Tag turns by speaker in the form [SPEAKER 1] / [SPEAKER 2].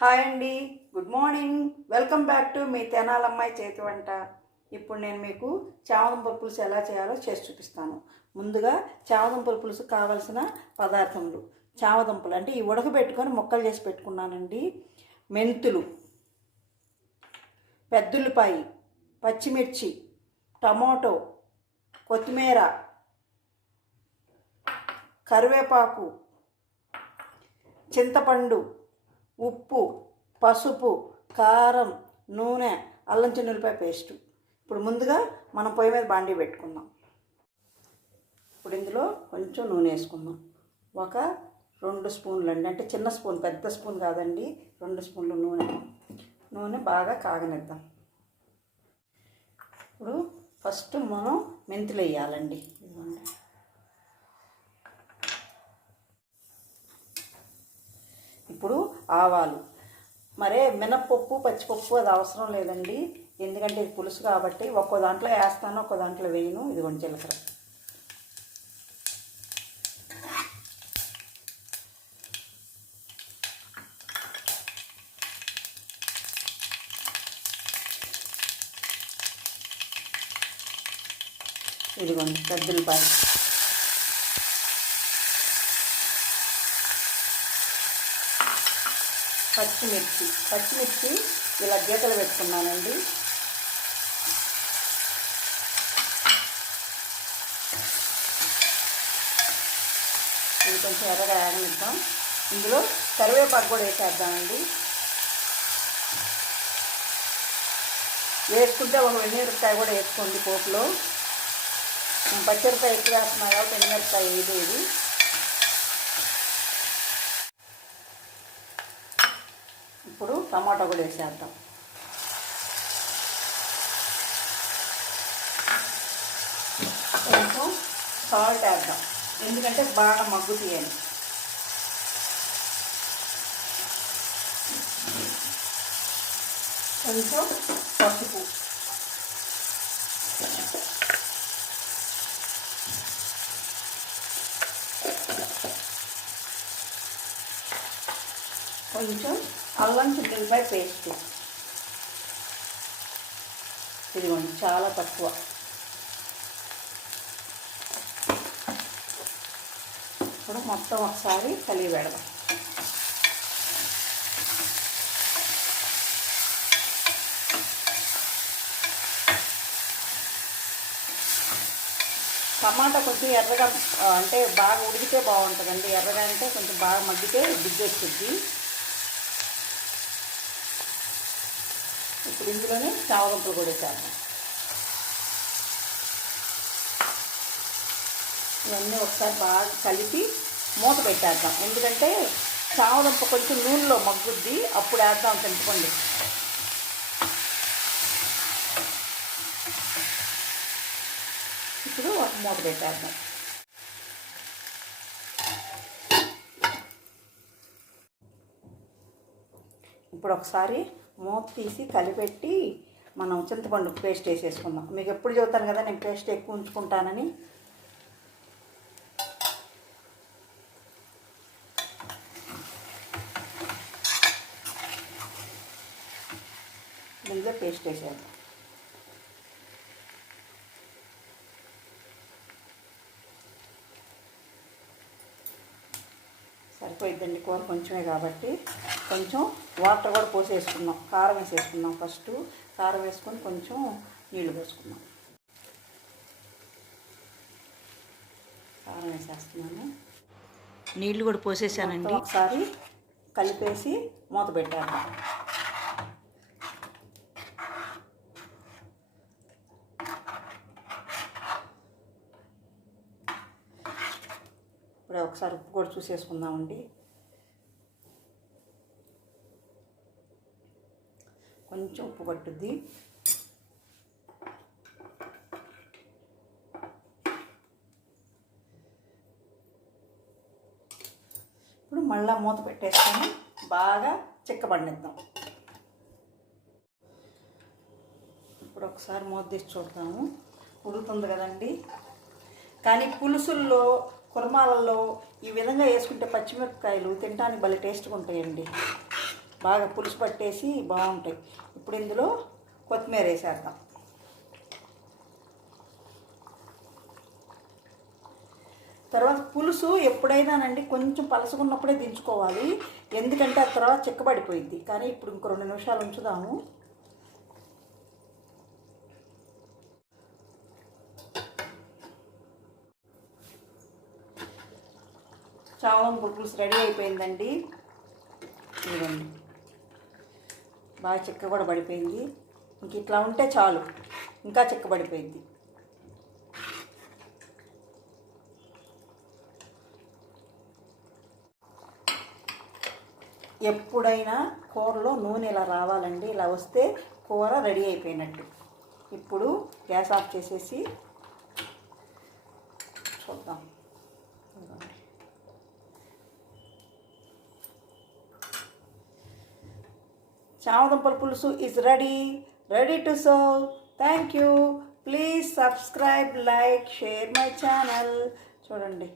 [SPEAKER 1] Hi అండి. Good morning. Welcome back to మీ తెనాలమ్మాయి చేతి వంట. ఇప్పుడు నేను మీకు చామదుంపల పులుసు ఎలా చేయాలో చేసి చూపిస్తాను. ముందుగా చామదుంపల పులుసు కావలసిన పదార్థములు. చామదుంపలు అంటే ఈ ఉడకబెట్టుకొని ముక్కలు చేసి పెట్టుకున్నానండి. మెంతులు పెద్దుల్లిపాయి పచ్చిమిర్చి టమోటో కొత్తిమీర కరివేపాకు చింతపండు ఉప్పు పసుపు కారం నూనె అల్లం చిన్నులపాయ పేస్టు. ఇప్పుడు ముందుగా మనం పొయ్యి మీద బాండీ పెట్టుకుందాం. ఇప్పుడు ఇందులో కొంచెం నూనె వేసుకుందాం. ఒక రెండు స్పూన్లు అండి. అంటే చిన్న స్పూన్ పెద్ద స్పూన్ కాదండి. రెండు స్పూన్లు నూనె. నూనె బాగా కాగనిద్దాం. ఇప్పుడు ఫస్ట్ మనం మెంతులు వేయాలండి ఇదిగోండి ఇప్పుడు ఆవాలు. మరే మినప్పప్పు పచ్చిపప్పు అది అవసరం లేదండి. ఎందుకంటే ఇది పులుసు కాబట్టి ఒక్కో దాంట్లో వేస్తాను ఒక్కో దాంట్లో వేయను. ఇదిగోండి జీలకర్ర. ఇదిగోండి పెద్దలపాయ. పచ్చిమిర్చి. పచ్చిమిర్చి ఇలా గీతలు పెట్టుకున్నానండి. ఇది కొంచెం ఎర్రగా ఆగనిద్దాం ఇందులో కరివేపాకు కూడా వేసేద్దామండి. వేసుకుంటే ఒక వెన్నీరకాయ కూడా వేసుకోండి పోపులో. నేను పచ్చిమిరకాయ ఎక్కువ వేస్తున్నాం కాబట్టి వెన్నీరకాయ వేయలేదు ఇప్పుడు టమాటా కూడా వేసేద్దాం కొంచెం సాల్ట్ వేద్దాం. ఎందుకంటే బాగా మగ్గు తీయాలి కొంచెం పసుపు. కొంచెం అల్లం చికెన్పై పేస్ట్ ఇదిగోండి చాలా తక్కువ. ఇప్పుడు మొత్తం ఒకసారి కలిగి పెడదాం. టమాటా కొంచెం ఎర్రగా అంటే బాగా ఉడికితే బాగుంటుందండి. ఎర్రగా అంటే కొంచెం బాగా మగ్గితే దిగ్గొస్తుంది ఇప్పుడు ఇందులోనే చావగంపలు కూడా వేసేద్దాం. ఇవన్నీ ఒకసారి బాగా కలిపి మూత పెట్టేద్దాం. ఎందుకంటే చావదంప కొంచెం నూనెలో మగ్గుద్ది. అప్పుడు వేద్దాం చింతపండు ఇప్పుడు ఒక మూత పెట్టేద్దాం. ఇప్పుడు ఒకసారి మూత తీసి కలిపెట్టి మనం చింతపండు పేస్ట్ వేసేసుకుందాం. మీకు ఎప్పుడు చెబుతాను కదా నేను పేస్ట్ ఎక్కువ ఉంచుకుంటానని. దీంట్లో పేస్ట్ వేసేద్దాం. సరిపోయిద్దండి కూర కొంచెమే కాబట్టి. కొంచెం వాటర్ కూడా పోసేసుకుందాం. కారం వేసేసుకుందాం ఫస్ట్. కారం వేసుకొని కొంచెం నీళ్ళు పోసుకుందాం. కారం వేసేస్తున్నాను. నీళ్ళు కూడా పోసేసానండి. ఒకసారి కలిపేసి మూత పెట్టాను ఇప్పుడు ఒకసారి ఉప్పు కూడా చూసేసుకుందామండి కొంచెం ఉప్పు పట్టుద్ది. ఇప్పుడు మళ్ళా మూత పెట్టేసుకొని బాగా చిక్కబడినిద్దాం ఇప్పుడు ఒకసారి మూత తీసి చూద్దాము. ఉడుకుతుంది కదండి. కానీ పులుసుల్లో కుర్మాలలో ఈ విధంగా వేసుకుంటే పచ్చిమిరపకాయలు తినడానికి భలే టేస్ట్గా ఉంటాయండి. బాగా పులుసు పట్టేసి బాగుంటాయి. ఇప్పుడు ఇందులో కొత్తిమీర వేసేద్దాం. తర్వాత పులుసు ఎప్పుడైనానండి కొంచెం పలసగున్నప్పుడే దించుకోవాలి. ఎందుకంటే ఆ తర్వాత చిక్కబడిపోయింది కానీ ఇప్పుడు ఇంకో రెండు నిమిషాలు ఉంచుదాము. చావం పులుసు రెడీ అయిపోయిందండి. ఇదిగోండి. బాగా చిక్క కూడా పడిపోయింది. ఇంక ఇట్లా ఉంటే చాలు. ఇంకా చిక్కబడిపోయింది ఎప్పుడైనా కూరలో నూనె ఇలా రావాలండి. ఇలా వస్తే కూర రెడీ అయిపోయినట్టు. ఇప్పుడు గ్యాస్ ఆఫ్ చేసేసి చూద్దాం. చామదుంపల పులుసు is ready ready to serve thank you please subscribe like share my channel చూడండి.